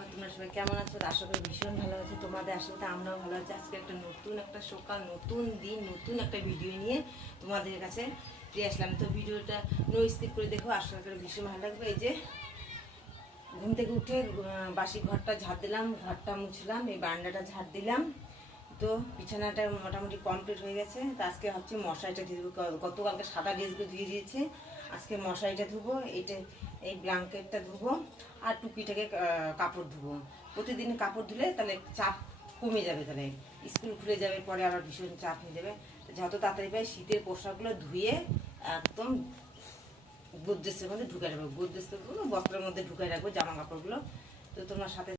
বন্ধুরা, তোমরা সবাই কেমন আছো? আশা করি ভীষণ ভালো আছো। তোমাদের আশীর্বাদে আমরাও ভালো আছি। আজকে একটা সকাল, নতুন দিন, নতুন একটা ভিডিও নিয়ে তোমাদের কাছে ফিরে আসলাম। তো ভিডিওটা নো স্কিপ করে দেখো, আশা করি ভীষণ ভালো লাগবে। এই যে ঘুম থেকে উঠে বাসি ঘরটা ঝাড় দিলাম, ঘরটা মুছলাম, এই বারান্দাটা ঝাড় দিলাম। তো বিছানাটা মোটামুটি কমপ্লিট হয়ে গেছে। তো আজকে ভাবছি মশারিটা দিয়ে দেবো। গতকালকে সাদা ড্রেসগুলো ধুয়ে দিয়েছে, আজকে মশারিটা ধুবো, এই ব্ল্যাঙ্কেটটা ধুবো, আর টুপিটাকে কাপড় ধুবো। প্রতিদিন কাপড় ধুলে তাহলে চাপ কমে যাবে, তাহলে স্কুল খুলে যাবে, পরে আবার ভীষণ চাপ হয়ে যাবে। যত তাড়াতাড়ি পাই শীতের পোশাকগুলো ধুয়ে একদম গোদরেজের মধ্যে ঢুকাই রাখবো, গোদরেজগুলো বস্ত্রের মধ্যে ঢুকাই রাখবো জামা কাপড়গুলো। তো তোমার সাথে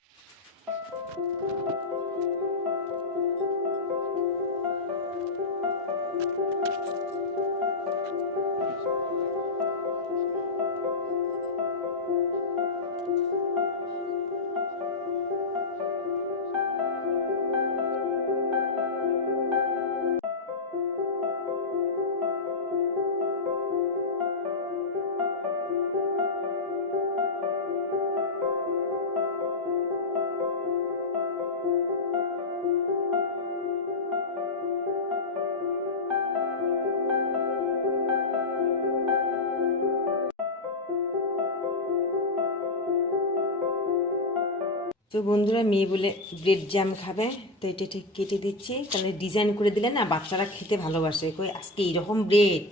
তো বন্ধুরা, মেয়ে বলে ব্রেড জ্যাম খাবে, তো এটা ঠিক কেটে দিচ্ছি। তাহলে ডিজাইন করে দিলে না বাচ্চারা খেতে ভালোবাসে, কই আজকে এইরকম ব্রেড,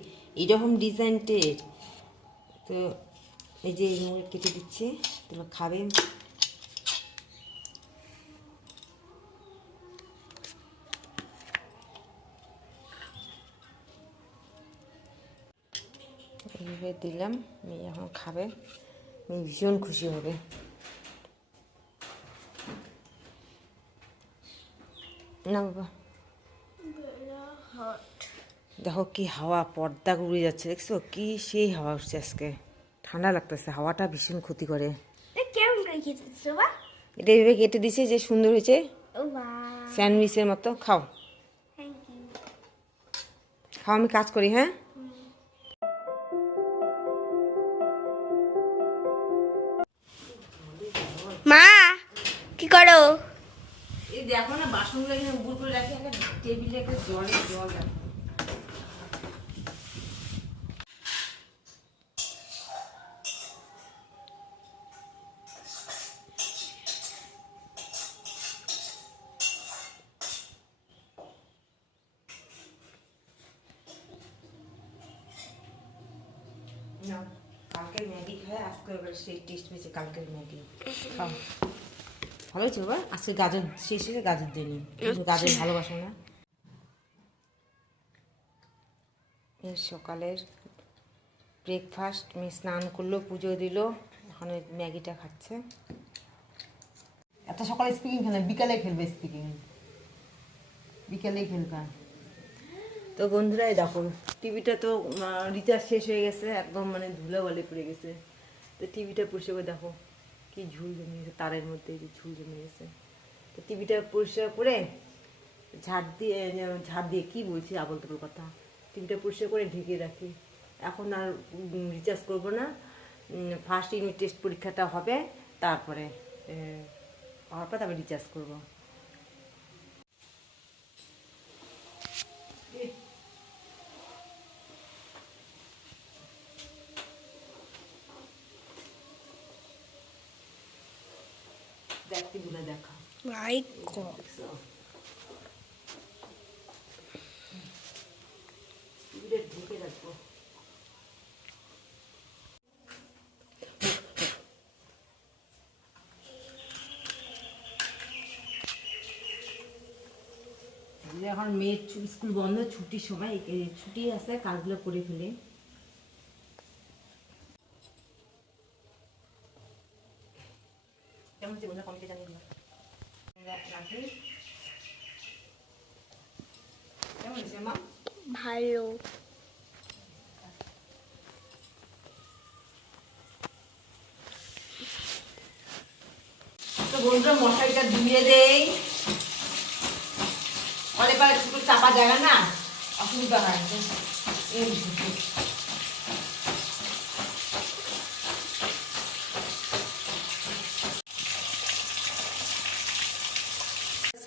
এইরকম ডিজাইনটের। তো এই যে এইভাবে কেটে দিচ্ছি, তাহলে খাবে। এইভাবে দিলাম, মেয়ে এখন খাবে, মেয়ে ভীষণ খুশি হবে। না বাবা, দেখো কি হাওয়া, পর্দা উড়ে যাচ্ছে, দেখছো কি সেই হাওয়া উঠছে। আজকে ঠান্ডা লাগতেছে, হাওয়াটা ভীষণ ক্ষতি করে। এটা এইভাবে কেটে দিছে, যে সুন্দর হয়েছে, স্যান্ডউইচের মতো। খাও খাও, আমি কাজ করি। হ্যাঁ, মা কি করো? এই দেখো না, বাসনগুলো এখানে উপর করে রাখি, একটা টেবিলে একটা জল রাখি। না, কালকের ম্যাগি খায়, আজকে এবার সেই টেস্ট পেয়েছে কালকের ম্যাগি। খাও, ভালো হয়েছে বাবা। আজকে গাজর শেষ হয়েছে, গাজর দিইনি, গাজর ভালোবাসো না। এই সকালের ব্রেকফাস্ট, মেয়ে স্নান করলো, পুজো দিল, এখন ম্যাগিটা খাচ্ছে। এত সকালে স্পিকিং খেলে, বিকালে খেলবে স্পিকিং, বিকালেই খেলবে। তো বন্ধুরা, দেখো টিভিটা তো রিচার্জ শেষ হয়ে গেছে, একদম মানে ধুলাবালি পড়ে গেছে। তো টিভিটা পরিষ্কার করে দেখো কি ঝুল জমে গেছে, তারের মধ্যে ঝুল জমে গেছে। তো টিভিটা পরিষ্কার করে ঝাড় দিয়ে কি বলছি আবল তাবল কথা, টিভিটা পরিষ্কার করে ঢেকে রাখি। এখন আর রিচার্জ করবো না, ফার্স্ট ইউনিট টেস্ট পরীক্ষাটা হবে, তারপরে হওয়ার পর তারপরে রিচার্জ করবো। দেখতে গুলো দেখা মাই গড, ঢেকে রাখবো। এখন মেয়ের স্কুল বন্ধ, ছুটির সময়, ছুটি আছে, কাজগুলো করে ফেলে। কেমন হচ্ছে বন্ধুরা, কমিটি জানিয়ে দিলাম। কেমন হয়েছে মা? ভালো। তো বন্ধুরা, মশারিটা ধুয়ে দেই, অনেক ছোট চাপা জায়গা না, অসুবিধা হয়।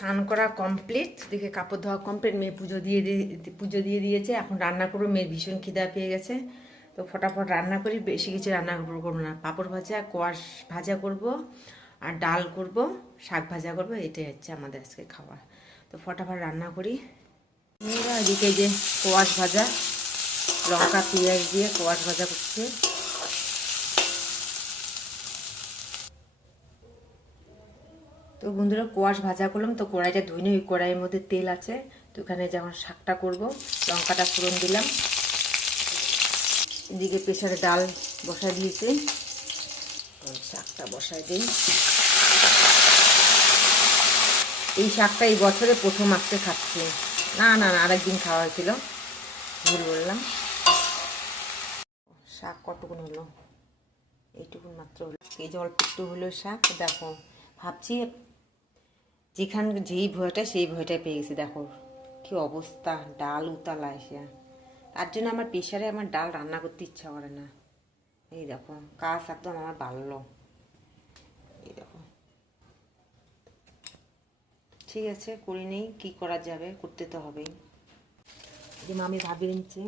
স্নান করা কমপ্লিট, দিকে কাপড় ধোয়া কমপ্লিট, মেয়ে পুজো দিয়ে দিয়েছে। এখন রান্না করবো, মেয়ের ভীষণ খিদা পেয়ে গেছে, তো ফটাফট রান্না করি। বেশি কিছু রান্না করবো না, পাঁপড় ভাজা, কোয়াশ ভাজা করব, আর ডাল করব, শাক ভাজা করবো, এটাই হচ্ছে আমাদের আজকে খাবার। তো ফটাফট রান্না করি। এদিকে যে কোয়াশ ভাজা, লঙ্কা পেঁয়াজ দিয়ে কোয়াশ ভাজা করছে। তো বন্ধুরা কোয়াশ ভাজা করলাম, তো কড়াইটা ধুয়ে নিয়ে ওই কড়াইয়ের মধ্যে তেল আছে, তো ওখানে যখন শাকটা করব, লঙ্কাটা ফোড়ন দিলাম। এদিকে প্রেসারে ডাল বসায় দিয়েছে, শাকটা বসায় দিই। এই শাকটা এই বছরে প্রথম আজকে খাচ্ছি, না না না আরেকদিন খাওয়া হয়েছিল, ভুল বললাম। শাক কতক্ষণ হলো, এইটুকুন মাত্র হলো, এই যে অল্প একটু হলো শাক। দেখো ভাবছি যেই ভয়টা সেই ভয়টা পেয়ে গেছি, দেখো কি অবস্থা, ডাল উতালা এসে। তার জন্য আমার প্রেশারে আমার ডাল রান্না করতে ইচ্ছা করে না। এই দেখো কাজ একদম আমার বাড়লো, এই দেখো। ঠিক আছে করে নেই, কি করা যাবে, করতে তো হবেই। যে মামি ভাবিয়ে নিচ্ছে,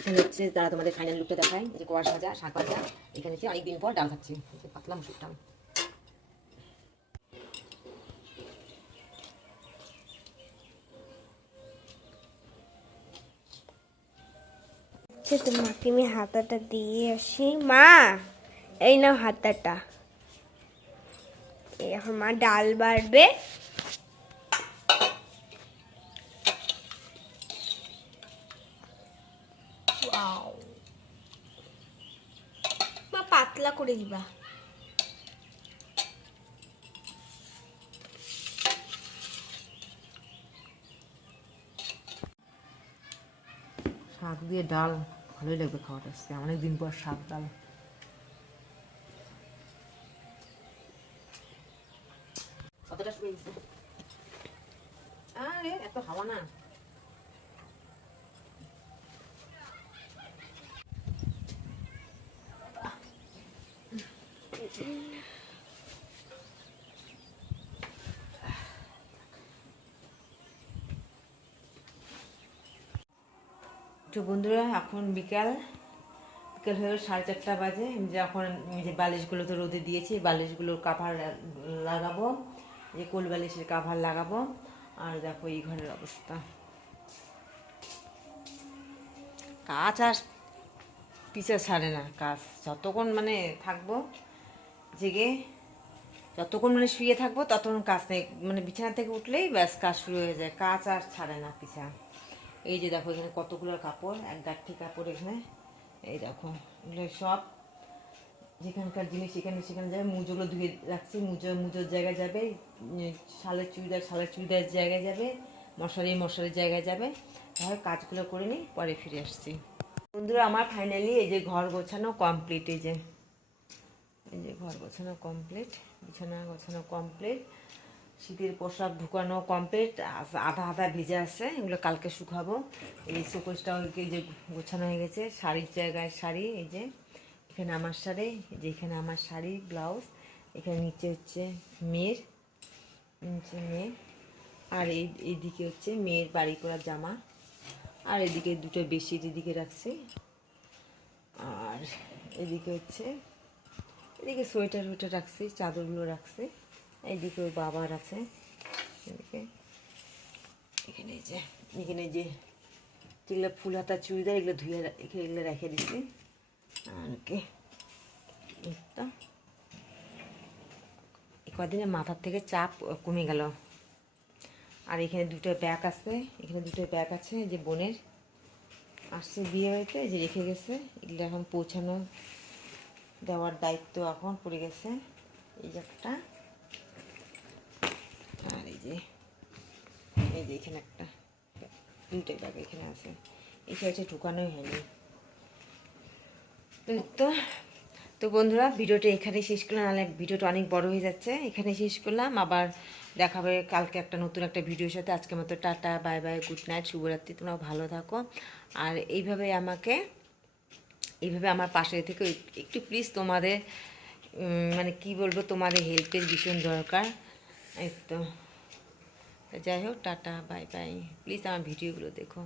এখানে হচ্ছে তারা তোমাদের ফাইনাল লুকটা দেখায়, যে কোয়াশ ভাজা, শাক ভাজা, এখানে হচ্ছে অনেকদিন পর ডাল খাচ্ছি, পাতলা মুসুর ডাল। তোমাকে আমি হাতাটা দিয়ে আসি। মা এই নাও হাতাটা। এখন মা ডাল বাড়বে। মা পাতলা করে দিবা। শাক দিয়ে ডাল ভালোই লাগবে খাওয়াটা, আজকে অনেকদিন পর শাক ডাল। কতটা শুয়ে গেছে, আরে এত হাওয়া না। তো বন্ধুরা এখন বিকাল হয়ে 4:30 বাজে। যখন যে বালিশগুলো তো রোদে দিয়েছি, বালিশগুলোর কাভার লাগাবো, যে কোল বালিশের কাভার লাগাবো। আর দেখো এই ঘরের অবস্থা, কাজ আর পিছে ছাড়ে না। কাজ যতক্ষণ মানে থাকবো জেগে, যতক্ষণ মানে শুয়ে থাকবো ততক্ষণ কাজ নেই, মানে বিছানা থেকে উঠলেই ব্যাস কাজ শুরু হয়ে যায়, কাজ আর ছাড়ে না পিছা। এই যে দেখো এখানে কতগুলো কাপড়, এক গাঁঠি কাপড় এখানে, এই দেখো এগুলো সব যেখানকার জিনিস সেখানে যাবে। মুজোগুলো ধুয়ে রাখছি, মুজোর জায়গায় যাবে, শালের চুড়িদার জায়গায় যাবে, মশারির জায়গায় যাবে। তাহলে কাজগুলো করে নিই, পরে ফিরে আসছি। বন্ধুরা আমার ফাইনালি এই যে ঘর গোছানো কমপ্লিট, এই যে ঘর গোছানো কমপ্লিট, বিছানা গোছানো কমপ্লিট, শীতের পোশাক ঢুকানো কমপ্লিট, আধা আধা ভেজে আছে, এগুলো কালকে শুকাবো। এই শোকেসটাও যে গোছানো হয়ে গেছে, শাড়ির জায়গায় শাড়ি, এই যে এখানে আমার শাড়ি, যে এখানে আমার শাড়ি ব্লাউজ, এখানে নিচে হচ্ছে মেয়ের, আর এইদিকে হচ্ছে মেয়ের বাড়ি করা জামা, আর এদিকে দুটো বেডশিট এদিকে রাখছি, আর এদিকে হচ্ছে এদিকে সোয়েটার রাখছি, চাদরগুলো রাখছি। এইদিকে ওর বাবার আছে, এদিকে এখানে যে যেগুলো ফুল হাতা চুড়িদার, এগুলো ধুয়ে এগুলো রেখে দিচ্ছি। আর কি কদিনে মাথার থেকে চাপ কমে গেল। আর এখানে দুটো ব্যাগ আছে, যে বোনের আসছে বিয়ে বাড়িতে, যে রেখে গেছে, এগুলো এখন পৌঁছানো দেওয়ার দায়িত্ব এখন পড়ে গেছে। এই একটা, আর এই যে এখানে একটা, দুটো ব্যাগ এখানে আছে, এসে হচ্ছে ঢুকানোই হয়নি। তো বন্ধুরা ভিডিওটা এখানে শেষ করলাম, নাহলে ভিডিওটা অনেক বড় হয়ে যাচ্ছে। এখানে শেষ করলাম, আবার দেখাবে কালকে একটা নতুন একটা ভিডিওর সাথে। আজকের মতো tata, bye bye, good night, শুভরাত্রি, তোমরা ভালো থাকো। আর এইভাবে আমাকে এইভাবে আমার পাশে থেকে একটু প্লিজ তোমাদের মানে কি বলবো, তোমাদের হেল্পের ভীষণ দরকার। এই তো যাই হোক, টাটা বাই বাই, প্লিজ আমার ভিডিওগুলো দেখো।